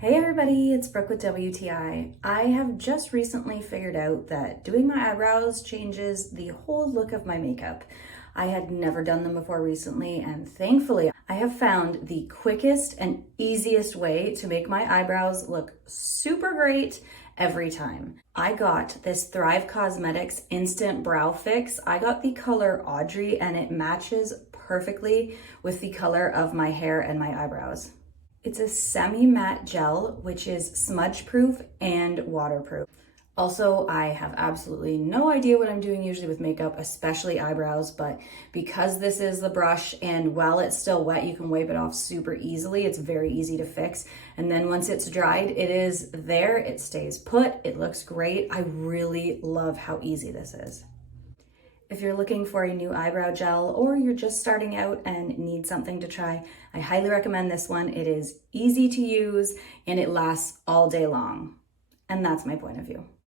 Hey everybody, it's Brooke with WTI. I have just recently figured out that doing my eyebrows changes the whole look of my makeup. I had never done them before recently, and thankfully I have found the quickest and easiest way to make my eyebrows look super great every time. I got this Thrive Cosmetics Instant Brow Fix. I got the color Audrey and it matches perfectly with the color of my hair and my eyebrows. It's a semi-matte gel, which is smudge-proof and waterproof. Also, I have absolutely no idea what I'm doing usually with makeup, especially eyebrows, but because this is the brush and while it's still wet, you can wipe it off super easily. It's very easy to fix. And then once it's dried, it is there, it stays put, it looks great. I really love how easy this is. If you're looking for a new eyebrow gel or you're just starting out and need something to try, I highly recommend this one. It is easy to use and it lasts all day long. And that's my point of view.